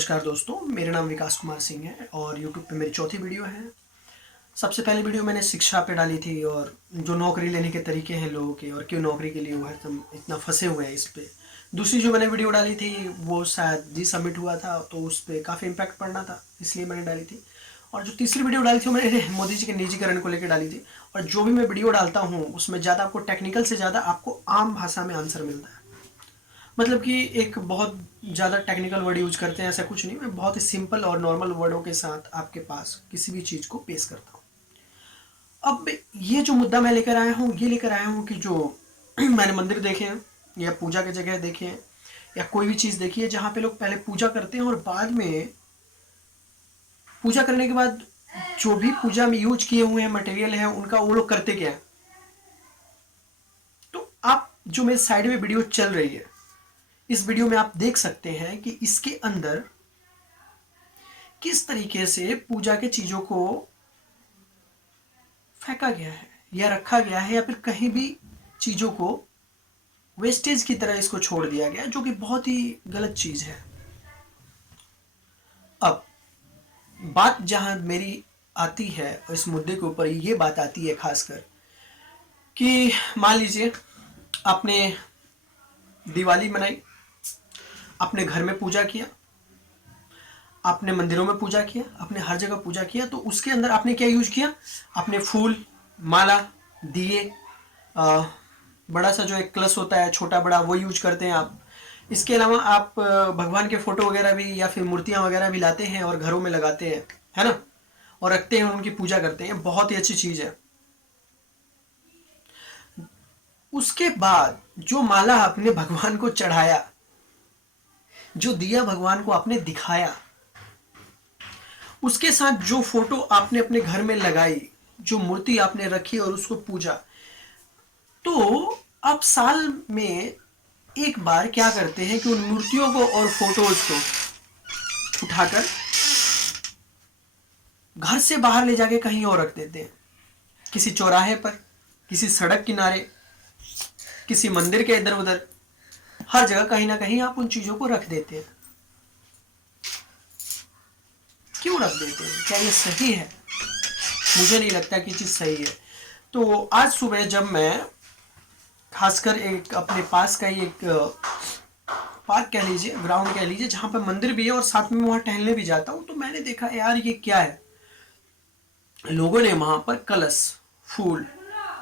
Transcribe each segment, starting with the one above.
नमस्कार दोस्तों, मेरा नाम विकास कुमार सिंह है और यूट्यूब पे मेरी चौथी वीडियो है। सबसे पहली वीडियो मैंने शिक्षा पे डाली थी और जो नौकरी लेने के तरीके हैं लोगों के और क्यों नौकरी के लिए वो एकदम इतना फंसे हुए हैं इस पे। दूसरी जो मैंने वीडियो डाली थी वो शायद जी सबमिट हुआ था तो उस पर काफ़ी इम्पैक्ट पड़ना था, इसलिए मैंने डाली थी। और जो तीसरी वीडियो डाली थी वो मैंने मोदी जी के निजीकरण को लेकर डाली थी। और जो भी मैं वीडियो डालता हूँ उसमें ज़्यादा आपको टेक्निकल से ज़्यादा आपको आम भाषा में आंसर मिलता है। मतलब कि एक बहुत ज़्यादा टेक्निकल वर्ड यूज करते हैं ऐसा कुछ नहीं, मैं बहुत ही सिंपल और नॉर्मल वर्डों के साथ आपके पास किसी भी चीज़ को पेश करता हूँ। अब ये जो मुद्दा मैं लेकर आया हूँ ये लेकर आया हूँ कि जो मैंने मंदिर देखे हैं या पूजा की जगह देखे हैं या कोई भी चीज़ देखी है जहाँ पे लोग पहले पूजा करते हैं और बाद में पूजा करने के बाद जो भी पूजा में यूज किए हुए हैं मटेरियल है उनका वो लोग करते क्या है। तो आप जो मेरे साइड में वीडियो चल रही है इस वीडियो में आप देख सकते हैं कि इसके अंदर किस तरीके से पूजा के चीजों को फेंका गया है या रखा गया है या फिर कहीं भी चीजों को वेस्टेज की तरह इसको छोड़ दिया गया, जो कि बहुत ही गलत चीज है। अब बात जहां मेरी आती है और इस मुद्दे के ऊपर ये बात आती है खासकर कि मान लीजिए आपने दिवाली मनाई, अपने घर में पूजा किया, आपने मंदिरों में पूजा किया, आपने हर जगह पूजा किया, तो उसके अंदर आपने क्या यूज किया? आपने फूल, माला, दिए, बड़ा सा जो एक कलश होता है छोटा बड़ा वो यूज करते हैं आप। इसके अलावा आप भगवान के फोटो वगैरह भी या फिर मूर्तियां वगैरह भी लाते हैं और घरों में लगाते हैं, है ना, और रखते हैं और उनकी पूजा करते हैं, बहुत ही अच्छी चीज है। उसके बाद जो माला आपने भगवान को चढ़ाया, जो दिया भगवान को आपने दिखाया, उसके साथ जो फोटो आपने अपने घर में लगाई, जो मूर्ति आपने रखी और उसको पूजा, तो आप साल में एक बार क्या करते हैं कि उन मूर्तियों को और फोटोज को उठाकर घर से बाहर ले जाके कहीं और रख देते हैं, किसी चौराहे पर, किसी सड़क किनारे, किसी मंदिर के इधर उधर, हर जगह कहीं ना कहीं आप उन चीजों को रख देते हैं। क्यों रख देते हैं? क्या ये सही है? मुझे नहीं लगता कि चीज सही है। तो आज सुबह जब मैं खासकर एक अपने पास का ही एक पार्क कह लीजिए, ग्राउंड कह लीजिए, जहां पर मंदिर भी है और साथ में वहां टहलने भी जाता हूं, तो मैंने देखा यार ये क्या है। लोगों ने वहां पर कलश, फूल,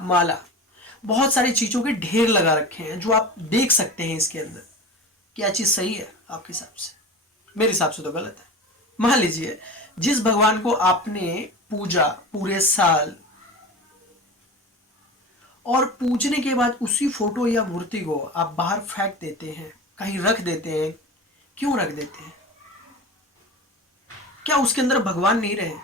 माला, बहुत सारी चीजों के ढेर लगा रखे हैं जो आप देख सकते हैं इसके अंदर। क्या चीज सही है आपके हिसाब से? मेरे हिसाब से तो गलत है। मान लीजिए जिस भगवान को आपने पूजा पूरे साल और पूजने के बाद उसी फोटो या मूर्ति को आप बाहर फेंक देते हैं, कहीं रख देते हैं, क्यों रख देते हैं? क्या उसके अंदर भगवान नहीं रहे?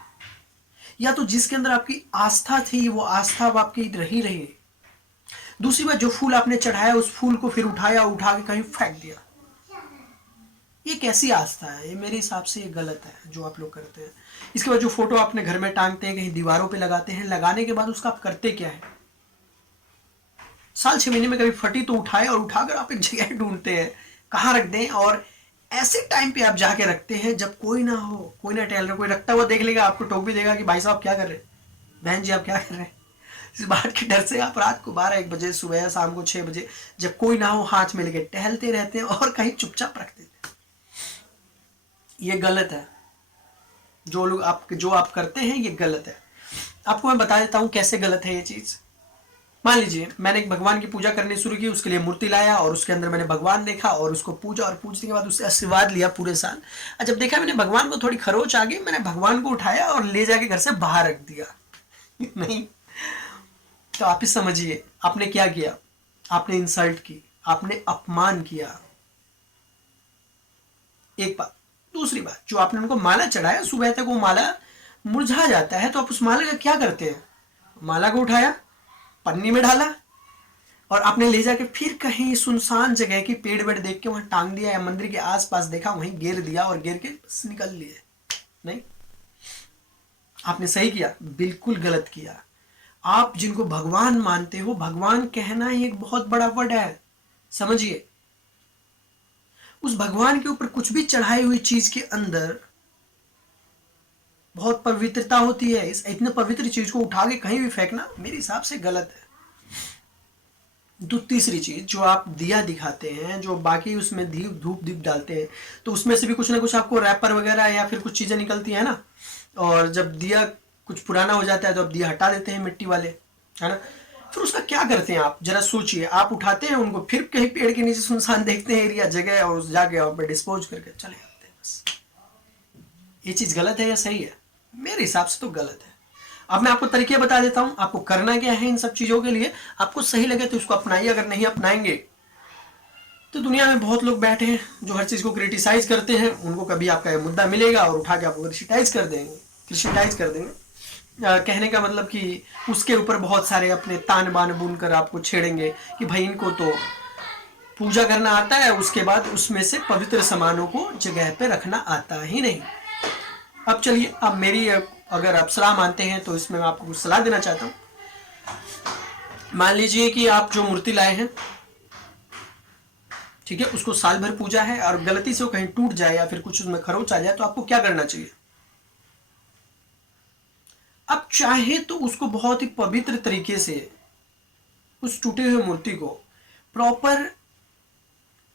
या तो जिसके अंदर आपकी आस्था थी वो आस्था अब आपकी रही रही। दूसरी बात, जो फूल आपने चढ़ाया उस फूल को फिर उठाया, उठा के कहीं फेंक दिया, ये कैसी आस्था है? ये मेरे हिसाब से ये गलत है जो आप लोग करते हैं। इसके बाद जो फोटो आपने घर में टांगते हैं, कहीं दीवारों पे लगाते हैं, लगाने के बाद उसका आप करते क्या है? साल 6 महीने में कभी फटी तो उठाए और उठाकर आप एक जगह ढूंढते हैं कहाँ रख दें, और ऐसे टाइम पे आप जाके रखते हैं जब कोई ना हो, कोई ना टहल रहा, कोई रखता हुआ देख लेगा आपको टोक भी देगा कि भाई साहब क्या कर रहे हैं, बहन जी आप क्या कर रहे हैं। इस बात के डर से आप रात को 12-1 बजे, सुबह शाम को 6 बजे जब कोई ना हो हाथ में लेके टहलते रहते हैं और कहीं चुपचाप रख देते हैं। ये गलत है। जो आप करते हैं ये गलत है। आपको मैं बता देता हूं कैसे गलत है ये चीज। मान लीजिए मैंने एक भगवान की पूजा करनी शुरू की, उसके लिए मूर्ति लाया और उसके अंदर मैंने भगवान देखा और उसको पूजा, और पूजने के बाद उससे आशीर्वाद लिया पूरे साल। और जब देखा मैंने भगवान को थोड़ी खरोच आ गई, मैंने भगवान को उठाया और ले जाके घर से बाहर रख दिया। नहीं, तो आप ही समझिए आपने क्या किया। आपने इंसल्ट की, आपने अपमान किया, एक बात। दूसरी बात, जो आपने उनको माला चढ़ाया, सुबह तक वो माला मुरझा जाता है, तो आप उस माला का क्या करते हैं? माला को उठाया, पन्नी में डाला और आपने ले जाके फिर कहीं सुनसान जगह की पेड़ वेड़ देख के वहां टांग दिया, या मंदिर के आसपास देखा वहीं गिर दिया और गिर के बस निकल लिए। नहीं, आपने सही किया? बिल्कुल गलत किया। आप जिनको भगवान मानते हो, भगवान कहना ही एक बहुत बड़ा वर्ड है, समझिए। उस भगवान के ऊपर कुछ भी चढ़ाई हुई चीज के अंदर बहुत पवित्रता होती है। इस इतने पवित्र चीज को उठा के कहीं भी फेंकना मेरे हिसाब से गलत है। तो तीसरी चीज, जो आप दिया दिखाते हैं, जो बाकी उसमें धूप दीप डालते हैं, तो उसमें से भी कुछ ना कुछ आपको रैपर वगैरह या फिर कुछ चीजें निकलती है ना। और जब दिया कुछ पुराना हो जाता है तो आप दिया हटा देते हैं मिट्टी वाले, है ना। फिर उसका क्या करते हैं आप, जरा सोचिए। आप उठाते हैं उनको, फिर कहीं पेड़ के नीचे सुनसान देखते हैं एरिया जगह, और उस जाके आप डिस्पोज करके चले जाते हैं बस। ये चीज गलत है या सही है? मेरे हिसाब से तो गलत है। अब मैं आपको तरीके बता देता हूं, आपको करना क्या है इन सब चीजों के लिए। आपको सही लगे तो इसको अपनाइए, अगर नहीं अपनाएंगे तो दुनिया में बहुत लोग बैठे हैं जो हर चीज को क्रिटिसाइज करते हैं। उनको कभी आपका ये मुद्दा मिलेगा और उठा के आपको क्रिटिसाइज कर देंगे। कहने का मतलब कि उसके ऊपर बहुत सारे अपने तान बान बुन कर आपको छेड़ेंगे कि भाई इनको तो पूजा करना आता है, उसके बाद उसमें से पवित्र सामानों को जगह पे रखना आता ही नहीं। अब चलिए, अब मेरी अगर आप सलाह मानते हैं तो इसमें मैं आपको कुछ सलाह देना चाहता हूं। मान लीजिए कि आप जो मूर्ति लाए हैं, ठीक है, उसको साल भर पूजा है और गलती से वो कहीं टूट जाए या फिर कुछ उसमें खरोच आ जाए, तो आपको क्या करना चाहिए? अब चाहे तो उसको बहुत ही पवित्र तरीके से उस टूटे हुए मूर्ति को प्रॉपर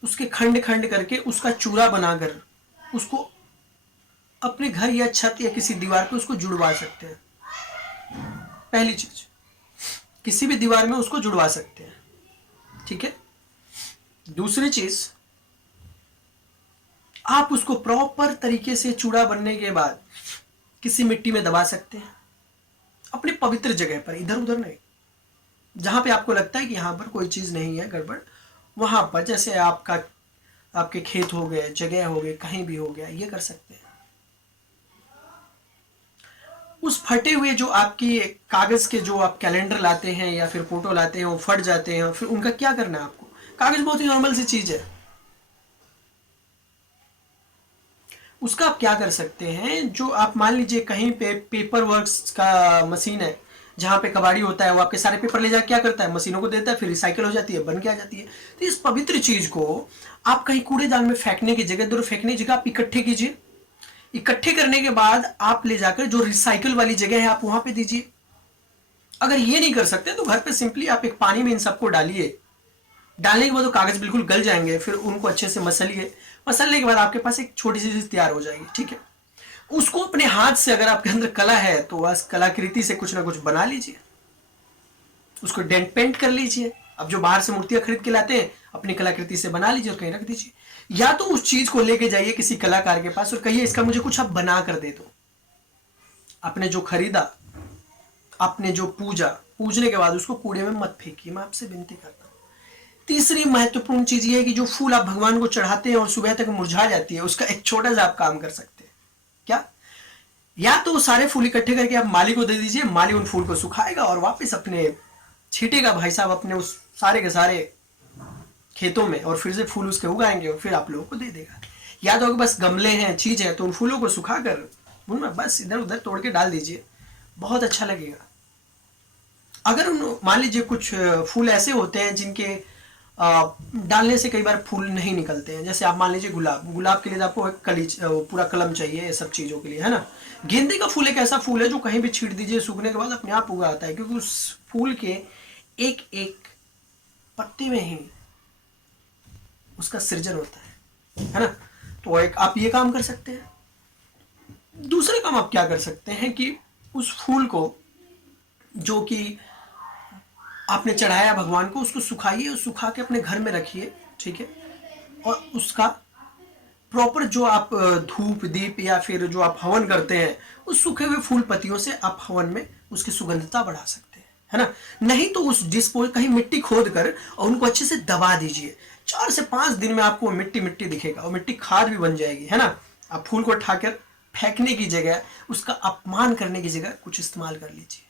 उसके खंड खंड करके उसका चूरा बनाकर उसको अपने घर या छत या किसी दीवार पे उसको जुड़वा सकते हैं। पहली चीज, किसी भी दीवार में उसको जुड़वा सकते हैं, ठीक है। दूसरी चीज, आप उसको प्रॉपर तरीके से चूड़ा बनने के बाद किसी मिट्टी में दबा सकते हैं, अपनी पवित्र जगह पर, इधर उधर नहीं। जहां पे आपको लगता है कि यहां पर कोई चीज नहीं है गड़बड़, वहां पर, जैसे आपके खेत हो गए, जगह हो गए, कहीं भी हो गया, ये कर सकते हैं। उस फटे हुए जो आपकी कागज के जो आप कैलेंडर लाते हैं या फिर फोटो लाते हैं, वो फट जाते हैं, फिर उनका क्या करना है आपको? कागज बहुत ही नॉर्मल सी चीज है, उसका आप क्या कर सकते हैं, जो आप मान लीजिए कहीं पे पेपर वर्क्स का मशीन है, जहां पे कबाड़ी होता है, वो आपके सारे पेपर ले जाकर क्या करता है, मशीनों को देता है, फिर रिसाइकिल हो जाती है, बन के आ जाती है। तो इस पवित्र चीज को आप कहीं कूड़ेदान में फेंकने की जगह, दूर फेंकने की जगह आप इकट्ठे कीजिए। इकट्ठे करने के बाद आप ले जाकर जो रिसाइकिल वाली जगह है आप वहां पे दीजिए। अगर ये नहीं कर सकते तो घर पे सिंपली आप एक पानी में इन सबको डालिए। डालने के बाद वो कागज बिल्कुल गल जाएंगे, फिर उनको अच्छे से मसलिए। मसलने के बाद आपके पास एक छोटी सी चीज तैयार हो जाएगी, ठीक है। उसको अपने हाथ से, अगर आपके अंदर कला है तो बस कलाकृति से कुछ ना कुछ बना लीजिए, उसको डेंट पेंट कर लीजिए। अब जो बाहर से मूर्तियां खरीद के लाते हैं, अपनी कलाकृति से बना लीजिए और कहीं रख दीजिए। या तो उस चीज को लेके जाइए किसी कलाकार के पास और कहिए इसका मुझे कुछ आप बना कर दे दो। आपने जो खरीदा, आपने जो पूजने के बाद उसको कूड़े में मत फेंकिए, मैं आपसे विनती करता हूं। तीसरी महत्वपूर्ण चीज ये है कि जो फूल आप भगवान को चढ़ाते हैं और सुबह तक मुरझा जाती है, उसका एक छोटा सा आप काम कर सकते हैं। क्या? या तो वो सारे फूल इकट्ठे करके आप माली को दे दीजिए, माली उन फूल को सुखाएगा और वापस अपने छीटेगा भाई साहब अपने उस सारे के सारे खेतों में, और फिर से फूल उसके उगाएंगे और फिर आप लोगों को दे देगा। या तो अगर बस गमले हैं, चीज है, तो उन फूलों को सुखाकर उनमें बस इधर उधर तोड़ के डाल दीजिए, बहुत अच्छा लगेगा। अगर मान लीजिए कुछ फूल ऐसे होते हैं जिनके डालने से कई बार फूल नहीं निकलते हैं, जैसे आप मान लीजिए गुलाब के लिए आपको एक पूरा कलम चाहिए, ये सब चीजों के लिए, है ना। गेंदे का फूल एक ऐसा फूल है जो कहीं भी छीट दीजिए, सूखने के बाद अपने आप उगा आता है, क्योंकि उस फूल के एक एक पत्ते में ही उसका सृजन होता है ना। तो एक आप ये काम कर सकते हैं। दूसरे काम आप क्या कर सकते हैं कि उस फूल को जो कि आपने चढ़ाया भगवान को, उसको सुखाइए और सुखा के अपने घर में रखिए, ठीक है। और उसका प्रॉपर जो आप धूप दीप या फिर जो आप हवन करते हैं, उस सूखे हुए फूल पत्तियों से आप हवन में उसकी सुगंधता बढ़ा सकते हैं, है ना। नहीं तो उस डिस्पोज कहीं मिट्टी खोद कर और उनको अच्छे से दबा दीजिए। 4 से 5 दिन में आपको मिट्टी मिट्टी दिखेगा और मिट्टी खाद भी बन जाएगी, है ना। आप फूल को उठाकर फेंकने की जगह, उसका अपमान करने की जगह कुछ इस्तेमाल कर लीजिए।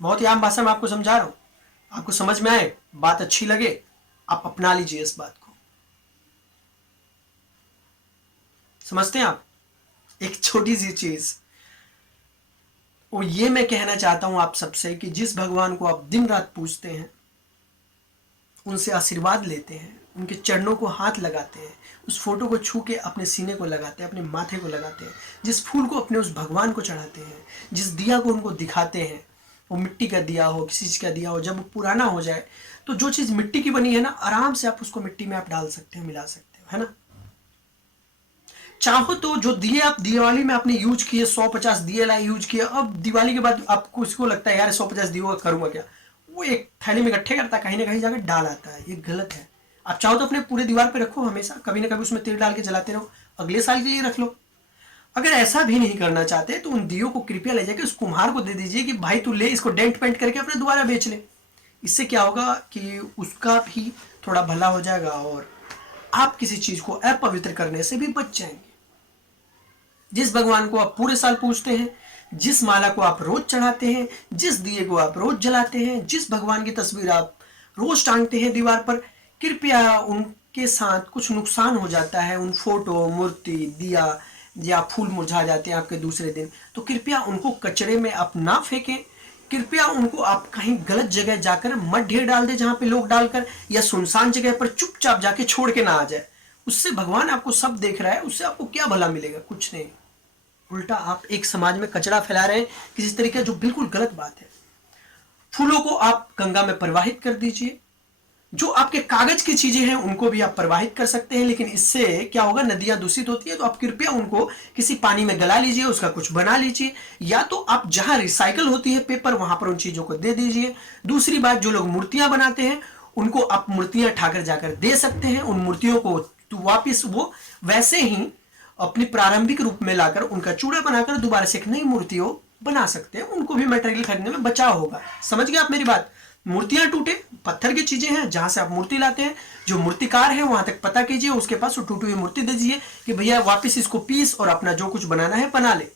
बहुत ही आम भाषा में आपको समझा रहा हूं, आपको समझ में आए, बात अच्छी लगे, आप अपना लीजिए इस बात को। समझते हैं आप? एक छोटी सी चीज, और ये मैं कहना चाहता हूं आप सबसे कि जिस भगवान को आप दिन रात पूजते हैं, उनसे आशीर्वाद लेते हैं, उनके चरणों को हाथ लगाते हैं, उस फोटो को छू के अपने सीने को लगाते हैं, अपने माथे को लगाते हैं, जिस फूल को अपने उस भगवान को चढ़ाते हैं, जिस दिया को उनको दिखाते हैं, वो मिट्टी का दिया हो, किसी चीज़ का दिया हो, जब वो पुराना हो जाए तो जो चीज़ मिट्टी की बनी है ना, आराम से आप उसको मिट्टी में आप डाल सकते हो, मिला सकते हो, है ना। चाहो तो जो दिए आप दिवाली में आपने यूज किए, 150 दिए लाए यूज किए, अब दिवाली के बाद आपको इसको लगता है यार 150 दिए का करूंगा क्या, वो एक थैली में इकट्ठे करता है, कहीं ना कहीं जाकर डाल आता है, ये गलत है। आप चाहो तो अपने पूरे दीवार पे रखो, हमेशा कभी ना कभी उसमें तेल डाल के जलाते रहो, अगले साल के लिए रख लो। अगर ऐसा भी नहीं करना चाहते तो उन दियों को कृपया ले जाकर उस कुम्हार को दे दीजिए कि भाई तू ले इसको डेंट पेंट करके अपने दोबारा बेच ले। इससे क्या होगा कि उसका भी थोड़ा भला हो जाएगा और आप किसी चीज को अपवित्र करने से भी बच जाएंगे। जिस भगवान को आप पूरे साल पूजते हैं, जिस माला को आप रोज चढ़ाते हैं, जिस दिए को आप रोज जलाते हैं, जिस भगवान की तस्वीर आप रोज टांगते हैं दीवार पर, कृपया उनके साथ कुछ नुकसान हो जाता है, उन फोटो, मूर्ति, दिया या फूल मुरझा जाते हैं आपके दूसरे दिन, तो कृपया उनको कचरे में आप ना फेंकें। कृपया उनको आप कहीं गलत जगह जाकर मत ढेर डाल दें जहां पे लोग डालकर, या सुनसान जगह पर चुपचाप जाके छोड़ के ना आ जाए। उससे भगवान आपको सब देख रहा है, उससे आपको क्या भला मिलेगा, कुछ नहीं। उल्टा आप एक समाज में कचरा फैला रहे हैं किसी तरीके, जो बिल्कुल गलत बात है। फूलों को आप गंगा में प्रवाहित कर दीजिए, जो आपके कागज की चीजें हैं उनको भी आप प्रवाहित कर सकते हैं, लेकिन इससे क्या होगा, नदियां दूषित होती है, तो आप कृपया उनको किसी पानी में गला लीजिए, उसका कुछ बना लीजिए, या तो आप जहां रिसाइकल होती है पेपर वहां पर उन चीजों को दे दीजिए। दूसरी बात, जो लोग मूर्तियां बनाते हैं उनको आप मूर्तियां ठाकर जाकर दे सकते हैं, उन मूर्तियों को तो वापिस वो वैसे ही अपनी प्रारंभिक रूप में लाकर उनका चूड़ा बनाकर दोबारा से एक नई मूर्ति बना सकते हैं, उनको भी मटेरियल खरीदने में बचाव होगा। समझ गए आप मेरी बात। मूर्तियां टूटे, पत्थर की चीजें हैं, जहां से आप मूर्ति लाते हैं, जो मूर्तिकार है वहां तक पता कीजिए, उसके पास वो टूटी हुई मूर्ति दे दीजिए कि भैया वापस इसको पीस और अपना जो कुछ बनाना है बना ले।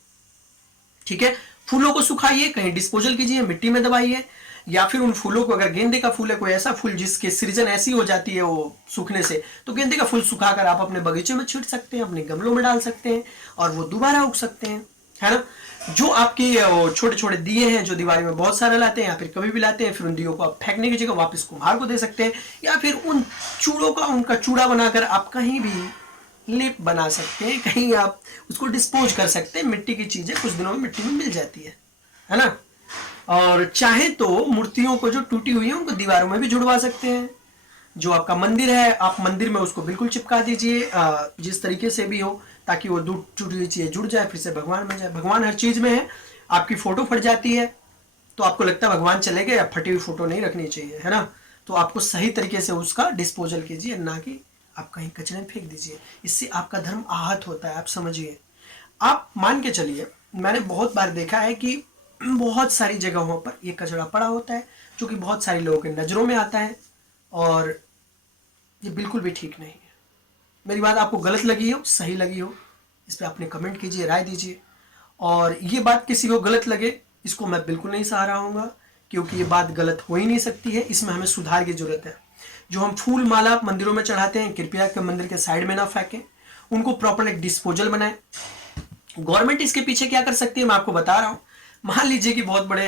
ठीक है। फूलों को सुखाइए, कहीं डिस्पोजल कीजिए, मिट्टी में दबाइए, या फिर उन फूलों को, अगर गेंदे का फूल है, कोई ऐसा फूल जिसके सृजन ऐसी हो जाती है वो सूखने से, तो गेंदे का फूल सुखाकर आप अपने बगीचे में छींट सकते हैं, अपने गमलों में डाल सकते हैं और वो दोबारा उग सकते हैं, है ना। जो आपके छोटे छोटे दिए हैं जो दिवाली में बहुत सारे लाते हैं या फिर कभी भी लाते हैं, फिर उन दियों को आप फेंकने की जगह वापस कुम्हार को दे सकते हैं, या फिर उन चूड़ों का उनका चूड़ा बनाकर आप कहीं भी लेप बना सकते हैं, कहीं आप उसको डिस्पोज कर सकते हैं। मिट्टी की चीजें कुछ दिनों में मिट्टी में मिल जाती है ना। और चाहे तो मूर्तियों को जो टूटी हुई है उनको दीवारों में भी जुड़वा सकते हैं। जो आपका मंदिर है, आप मंदिर में उसको बिल्कुल चिपका दीजिए, जिस तरीके से भी हो, ताकि वो टूटी हुई चीजें जुड़ जाए, फिर से भगवान बन जाए। भगवान हर चीज में है। आपकी फोटो फट जाती है तो आपको लगता है भगवान चले गए, अब फटी हुई फोटो नहीं रखनी चाहिए, है ना। तो आपको सही तरीके से उसका डिस्पोजल कीजिए, ना कि आप कहीं कचरे में फेंक दीजिए। इससे आपका धर्म आहत होता है, आप समझिए। आप मान के चलिए, मैंने बहुत बार देखा है कि बहुत सारी जगहों पर ये कचरा पड़ा होता है जो कि बहुत सारे लोगों के नज़रों में आता है, और ये बिल्कुल भी ठीक नहीं है। मेरी बात आपको गलत लगी हो, सही लगी हो, इस पर अपने कमेंट कीजिए, राय दीजिए। और ये बात किसी को गलत लगे, इसको मैं बिल्कुल नहीं सराहा हूँगा, क्योंकि ये बात गलत हो ही नहीं सकती है। इसमें हमें सुधार की जरूरत है। जो हम फूल माला मंदिरों में चढ़ाते हैं, कृपया के मंदिर के साइड में ना फेंकें, उनको प्रॉपर एक डिस्पोजल बनाएं। गवर्नमेंट इसके पीछे क्या कर सकती है मैं आपको बता रहा हूँ। मान लीजिए कि बहुत बड़े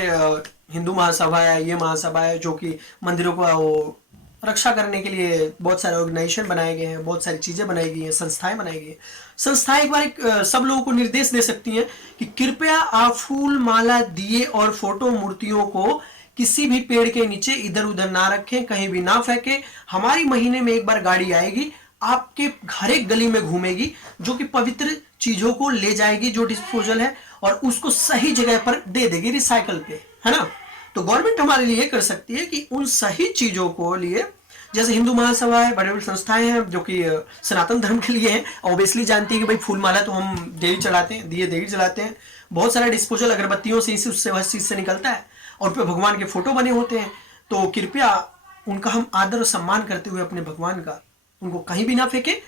हिंदू महासभा है, ये महासभा है जो कि मंदिरों को रक्षा करने के लिए बहुत सारे ऑर्गेनाइजेशन बनाए गए हैं, बहुत सारी चीज़ें बनाई गई हैं, संस्थाएं बनाई गई हैं। संस्थाएं एक बार सब लोगों को निर्देश दे सकती हैं कि कृपया आप फूल माला दिए और फोटो मूर्तियों को किसी भी पेड़ के नीचे इधर उधर ना रखें, कहीं भी ना फेंकें। हमारी महीने में एक बार गाड़ी आएगी, आपके हर एक गली में घूमेगी, जो कि पवित्र चीजों को ले जाएगी जो डिस्पोजल है, और उसको सही जगह पर दे देगी रिसाइकल पे, है ना। तो गवर्नमेंट हमारे लिए कर सकती है कि उन सही चीजों को लिए, जैसे हिंदू महासभा है, बड़े बड़े संस्थाएं हैं जो कि सनातन धर्म के लिए हैं, ऑब्वियसली जानती है कि भाई फूल माला तो हम डेली चढ़ाते हैं, दिए डेली जलाते हैं, बहुत सारा डिस्पोजल अगरबत्तियों से इससे वह चीज से निकलता है, और फिर भगवान के फोटो बने होते हैं। तो कृपया उनका हम आदर और सम्मान करते हुए अपने भगवान का उनको कहीं भी ना फेंके।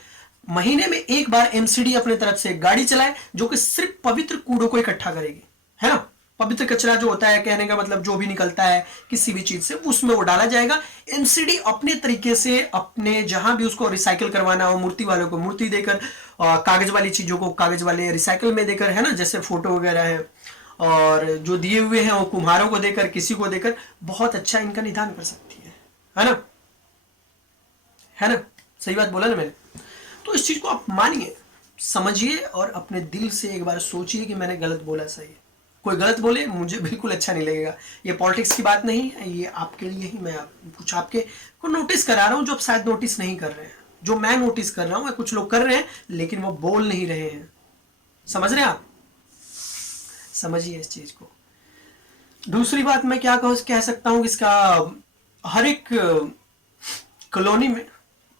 महीने में एक बार एमसीडी अपने तरफ से गाड़ी चलाए जो कि सिर्फ पवित्र कूड़ों को इकट्ठा करेगी, है ना। पवित्र कचरा जो होता है, कहने का मतलब जो भी निकलता है किसी भी चीज से, उसमें वो डाला जाएगा। एमसीडी अपने तरीके से अपने जहां भी उसको रिसाइकिल करवाना हो, मूर्ति वालों को मूर्ति देकर, कागज वाली चीजों को कागज वाले रिसाइकिल में देकर, है ना, जैसे फोटो वगैरह है, और जो दिए हुए हैं वो कुम्हारों को देकर, किसी को देकर बहुत अच्छा इनका निदान कर सकती है ना, है ना। सही बात बोला ना मैंने? तो इस चीज़ को आप मानिए, समझिए और अपने दिल से एक बार सोचिए कि मैंने गलत बोला, सही है। कोई गलत बोले मुझे बिल्कुल अच्छा नहीं लगेगा। ये पॉलिटिक्स की बात नहीं है, ये आपके लिए ही मैं कुछ आपके को नोटिस करा रहा हूँ जो आप शायद नोटिस नहीं कर रहे हैं। जो मैं नोटिस कर रहा हूँ कुछ लोग कर रहे हैं लेकिन वो बोल नहीं रहे हैं। समझ रहे हैं आप? समझिए इस चीज़ को। दूसरी बात मैं क्या कह सकता हूँ, इसका हर एक कॉलोनी में,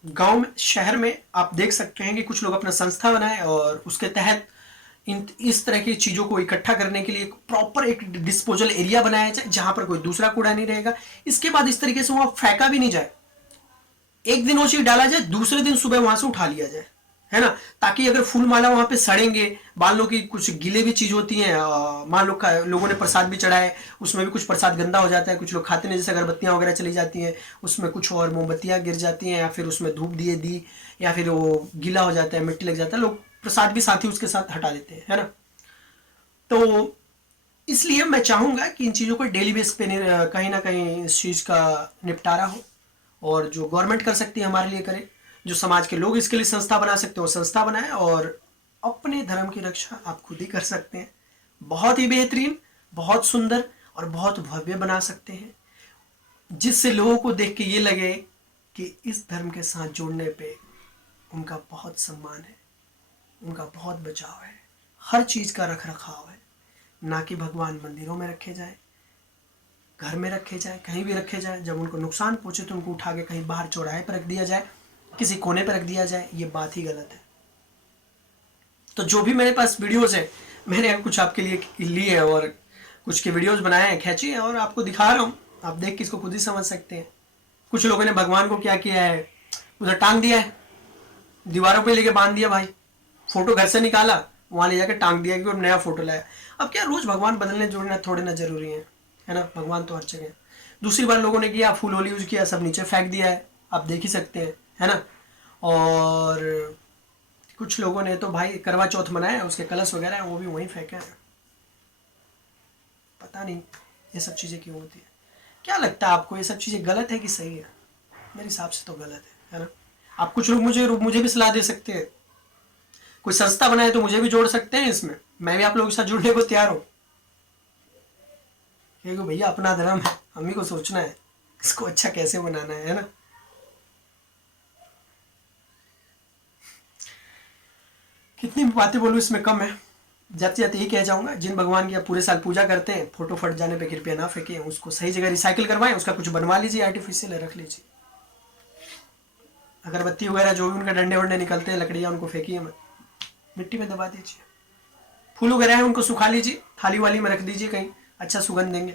गांव में, शहर में आप देख सकते हैं कि कुछ लोग अपना संस्था बनाए और उसके तहत इस तरह की चीज़ों को इकट्ठा करने के लिए प्रॉपर एक डिस्पोजल एरिया बनाया जाए जहां पर कोई दूसरा कूड़ा नहीं रहेगा। इसके बाद इस तरीके से वहां फेंका भी नहीं जाए, एक दिन वो चीज डाला जाए, दूसरे दिन सुबह वहां से उठा लिया जाए, है ना? ताकि अगर फूल माला वहां पे सड़ेंगे, मान लो कि कुछ गीले भी चीज होती हैं, मान लो लोगों ने प्रसाद भी चढ़ाए, उसमें भी कुछ प्रसाद गंदा हो जाता है, कुछ लोग खाते नहीं, जैसे अगरबत्तियां वगैरह चली जाती हैं उसमें कुछ और मोमबत्तियां गिर जाती हैं, या फिर उसमें धूप दिए दी, या फिर वो गीला हो जाता है, मिट्टी लग जाता है, लोग प्रसाद भी साथ ही उसके साथ हटा देते हैं, है ना? तो इसलिए मैं चाहूंगा कि इन चीज़ों को डेली बेस पे कहीं ना कहीं इस चीज़ का निपटारा हो, और जो गवर्नमेंट कर सकती है हमारे लिए करे, जो समाज के लोग इसके लिए संस्था बना सकते हैं वो संस्था बनाए, और अपने धर्म की रक्षा आप खुद ही कर सकते हैं। बहुत ही बेहतरीन, बहुत सुंदर और बहुत भव्य बना सकते हैं, जिससे लोगों को देख के ये लगे कि इस धर्म के साथ जुड़ने पे उनका बहुत सम्मान है, उनका बहुत बचाव है, हर चीज़ का रख रखाव है। ना कि भगवान मंदिरों में रखे जाए, घर में रखे जाए, कहीं भी रखे जाए, जब उनको नुकसान पहुंचे तो उनको उठा के कहीं बाहर चौराहे पर रख दिया जाए, किसी कोने पर रख दिया जाए, ये बात ही गलत है। तो जो भी मेरे पास वीडियोस है मैंने कुछ आपके लिए लिए है और कुछ के वीडियोस बनाए हैं, खींचे हैं और आपको दिखा रहा हूँ, आप देख के इसको खुद ही समझ सकते हैं। कुछ लोगों ने भगवान को क्या किया है, उधर टांग दिया है, दीवारों पे लेके बांध दिया भाई, फोटो घर से निकाला वहां ले जाकर टांग दिया कि नया फोटो लाया। अब क्या रोज भगवान बदलने जोड़ना थोड़े ना जरूरी है ना? भगवान तो हर जगह है। दूसरी बार लोगों ने किया, फूल होली यूज किया, सब नीचे फेंक दिया है, आप देख ही सकते हैं, है ना? और कुछ लोगों ने तो भाई करवा चौथ मनाया, उसके कलश वगैरह हैं वो भी वहीं फेंके हैं। पता नहीं ये सब चीज़ें क्यों होती है। क्या लगता है आपको, ये सब चीज़ें गलत है कि सही है? मेरे हिसाब से तो गलत है ना? आप कुछ लोग मुझे भी सलाह दे सकते हैं, कोई संस्था बनाए तो मुझे भी जोड़ सकते हैं इसमें, मैं भी आप लोगों के साथ जुड़ने को तैयार हूँ। क्योंकि भैया अपना धर्म है, हम ही को सोचना है इसको अच्छा कैसे बनाना है ना? कितनी भी बातें बोलूँ इसमें कम है। जाते जाते यही कह जाऊंगा, जिन भगवान की आप पूरे साल पूजा करते हैं, फोटो फट जाने पे कृपया ना फेंकें, उसको सही जगह रिसाइकिल करवाएं, उसका कुछ बनवा लीजिए, आर्टिफिशियल रख लीजिए। अगरबत्ती वगैरह जो भी उनके डंडे वंडे निकलते हैं, लकड़ियाँ, उनको फेंकिए मत, मिट्टी में दबा दीजिए। फूल वगैरह है उनको सुखा लीजिए, थाली वाली में रख दीजिए, कहीं अच्छा सुगंध देंगे,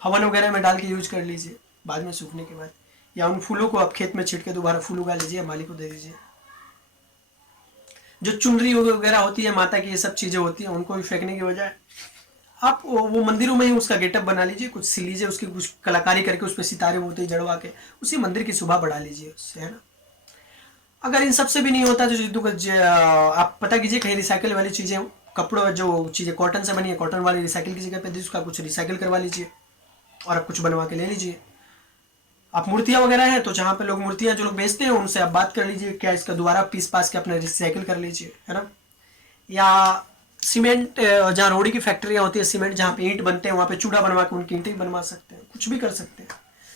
हवन वगैरह में डाल के यूज कर लीजिए बाद में सूखने के बाद, या उन फूलों को आप खेत में छिड़के दोबारा फूल उगा लीजिए, माली को दे दीजिए। जो चुनरी वगैरह होती है माता की, ये सब चीज़ें होती हैं, उनको भी फेंकने की बजाय आप वो मंदिरों में ही उसका गेटअप बना लीजिए, कुछ सी लीजिए, उसकी कुछ कलाकारी करके उस पर सितारे मोती जड़वा के उसी मंदिर की शोभा बढ़ा लीजिए उससे, है ना? अगर इन सबसे भी नहीं होता तो आप पता कीजिए कहीं रिसाइकिल वाली चीज़ें, कपड़ों जो चीज़ें कॉटन से बनी है, कॉटन वाली रिसाइकिल की जगह पे उसका कुछ रिसाइकिल करवा लीजिए और आप कुछ बनवा के ले लीजिए। आप मूर्तियाँ वगैरह हैं तो जहाँ पे लोग मूर्तियाँ जो लोग बेचते हैं उनसे आप बात कर लीजिए, क्या इसका दोबारा पीस पास के अपने रिसाइकिल कर लीजिए, है ना? या सीमेंट, जहाँ रोड़ी की फैक्ट्रियाँ होती है, सीमेंट जहाँ पे ईंट बनते हैं वहाँ पे चूड़ा बनवा के उनकी ईंटें बनवा सकते हैं, कुछ भी कर सकते हैं।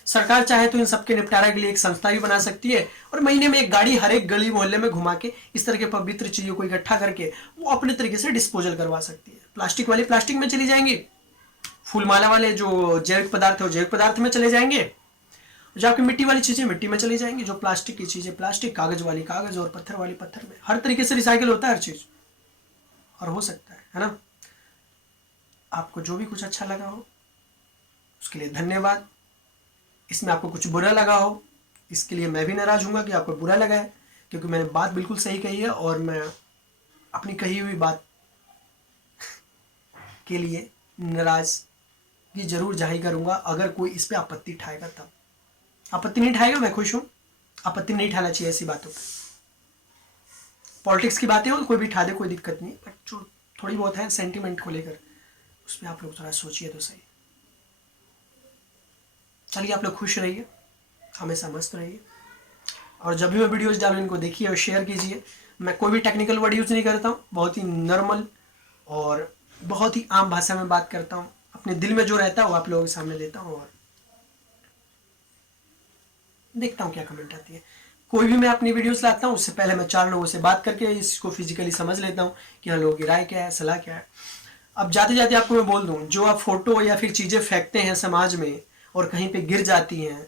सरकार चाहे तो इन सबके निपटारा के लिए एक संस्था भी बना सकती है, और महीने में एक गाड़ी हर एक गली मोहल्ले में घुमा के इस तरह के पवित्र चीज़ों को इकट्ठा करके वो अपने तरीके से डिस्पोजल करवा सकती है। प्लास्टिक वाली प्लास्टिक में चली जाएंगी, फूलमाला वाले जो जैविक पदार्थ है वो जैविक पदार्थ में चले जाएंगे, जो आपकी मिट्टी वाली चीज़ें मिट्टी में चली जाएंगी, जो प्लास्टिक की चीज़ें प्लास्टिक, कागज़ वाली कागज़, और पत्थर वाली पत्थर में। हर तरीके से रिसाइकिल होता है हर चीज़, और हो सकता है ना? आपको जो भी कुछ अच्छा लगा हो उसके लिए धन्यवाद। इसमें आपको कुछ बुरा लगा हो इसके लिए मैं भी नाराज़ हूँगा कि आपको बुरा लगा है, क्योंकि मैंने बात बिल्कुल सही कही है, और मैं अपनी कही हुई बात के लिए नाराज़गी जरूर जाहिर करूँगा अगर कोई इस पर आपत्ति उठाएगा तब। आपत्ति नहीं उठाएगा मैं खुश हूँ, आपत्ति नहीं उठाना चाहिए ऐसी बातों पर। पॉलिटिक्स की बातें हो कोई भी उठा दे, कोई दिक्कत नहीं, बट जो थोड़ी बहुत है सेंटिमेंट को लेकर उस पर आप लोग थोड़ा सोचिए तो सही। चलिए आप लोग खुश रहिए, हमेशा मस्त रहिए, और जब भी मैं वीडियोज़ डालूँ इनको देखिए और शेयर कीजिए। मैं कोई भी टेक्निकल वर्ड यूज़ नहीं करता हूँ, बहुत ही नॉर्मल और बहुत ही आम भाषा में बात करता हूँ। अपने दिल में जो रहता है वो आप लोगों के सामने देता हूँ और देखता हूँ क्या कमेंट आती है। कोई भी मैं अपनी वीडियोस लाता हूँ उससे पहले मैं 4 लोगों से बात करके इसको फिजिकली समझ लेता हूँ कि हाँ लोगों की राय क्या है, सलाह क्या है। अब जाते जाते आपको मैं बोल दूँ, जो आप फोटो या फिर चीज़ें फेंकते हैं समाज में और कहीं पे गिर जाती हैं,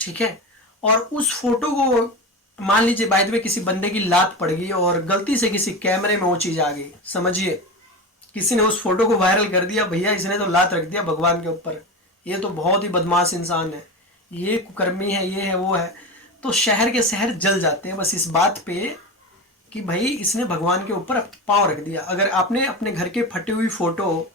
ठीक है, और उस फोटो को मान लीजिए बाय द वे किसी बंदे की लात पड़ गई और गलती से किसी कैमरे में वो चीज़ आ गई, समझिए किसी ने उस फोटो को वायरल कर दिया, भैया इसने तो लात रख दिया भगवान के ऊपर, ये तो बहुत ही बदमाश इंसान है, ये कुकर्मी है, ये है वो है, तो शहर के शहर जल जाते हैं बस इस बात पे कि भाई इसने भगवान के ऊपर पाँव रख दिया। अगर आपने अपने घर के फटी हुई फोटो,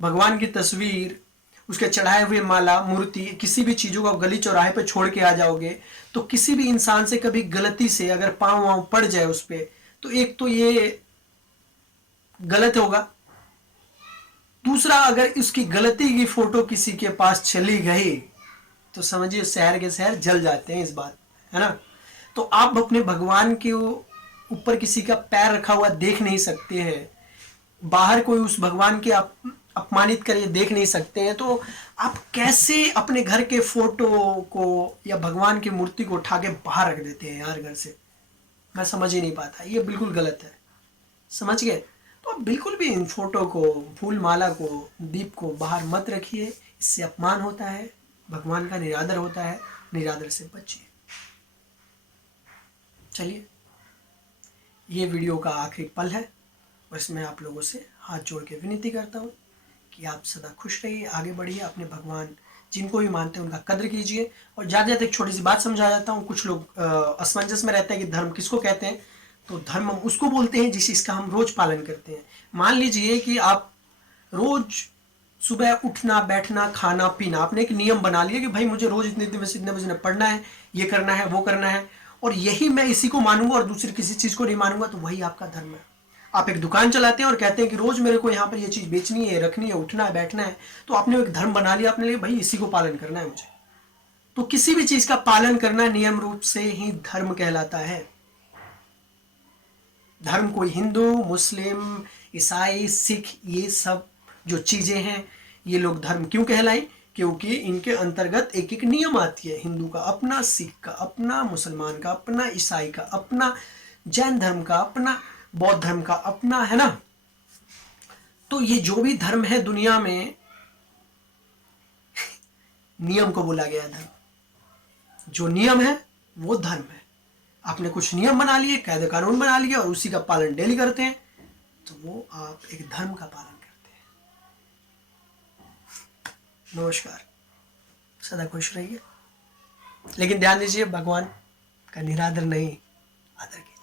भगवान की तस्वीर, उसके चढ़ाए हुए माला, मूर्ति, किसी भी चीज़ों को आप गली चौराहे पे छोड़ के आ जाओगे तो किसी भी इंसान से कभी गलती से अगर पाँव वाँव पड़ जाए उस पर, तो एक तो ये गलत होगा, दूसरा अगर उसकी गलती की फोटो किसी के पास चली गई तो समझिए शहर के शहर जल जाते हैं, इस बात है ना। तो आप अपने भगवान के ऊपर किसी का पैर रखा हुआ देख नहीं सकते हैं, बाहर कोई उस भगवान के आप अपमानित करे देख नहीं सकते हैं, तो आप कैसे अपने घर के फोटो को या भगवान की मूर्ति को उठा के बाहर रख देते हैं यार घर से। मैं समझ ही नहीं पाता, ये बिल्कुल गलत है, समझ गए। तो आप बिल्कुल भी इन फोटो को, फूल माला को, दीप को बाहर मत रखिए, इससे अपमान होता है, भगवान का निरादर होता है, निरादर से बचिए। चलिए, ये वीडियो का आखिरी पल है और इसमें आप लोगों से हाथ जोड़ के विनती करता हूँ कि आप सदा खुश रहिए, आगे बढ़िए, अपने भगवान जिनको भी मानते हैं उनका कद्र कीजिए। और ज़्यादा ज़्यादा एक छोटी सी बात समझा जाता हूँ, कुछ लोग असमंजस में रहते हैं कि धर्म किसको कहते हैं, तो धर्म हम उसको बोलते हैं जिस चीज़ का हम रोज़ पालन करते हैं। मान लीजिए कि आप रोज़ सुबह उठना, बैठना, खाना पीना, आपने एक नियम बना लिया कि भाई मुझे रोज़ इतने बजे पढ़ना है, ये करना है, वो करना है, और यही मैं इसी को मानूंगा और दूसरी किसी चीज़ को नहीं मानूंगा, तो वही आपका धर्म है। आप एक दुकान चलाते हैं और कहते हैं कि रोज़ मेरे को यहाँ पर ये चीज़ बेचनी है, रखनी है, उठना है, बैठना है, तो आपने एक धर्म बना लिया अपने लिए, भाई इसी को पालन करना है मुझे। तो किसी भी चीज़ का पालन करना नियम रूप से ही धर्म कहलाता है। धर्म कोई हिंदू, मुस्लिम, ईसाई, सिख, ये सब जो चीज़ें हैं ये लोग धर्म क्यों कहलाएं, क्योंकि इनके अंतर्गत एक एक नियम आती है। हिंदू का अपना, सिख का अपना, मुसलमान का अपना, ईसाई का अपना, जैन धर्म का अपना, बौद्ध धर्म का अपना, है ना। तो ये जो भी धर्म है दुनिया में, नियम को बोला गया धर्म। जो नियम है वो धर्म है। आपने कुछ नियम बना लिए, कायदे कानून बना लिए और उसी का पालन डेली करते हैं, तो वो आप एक धर्म का पालन करते हैं। नमस्कार, सदा खुश रहिए, लेकिन ध्यान दीजिए भगवान का निरादर नहीं, आदर कीजिए।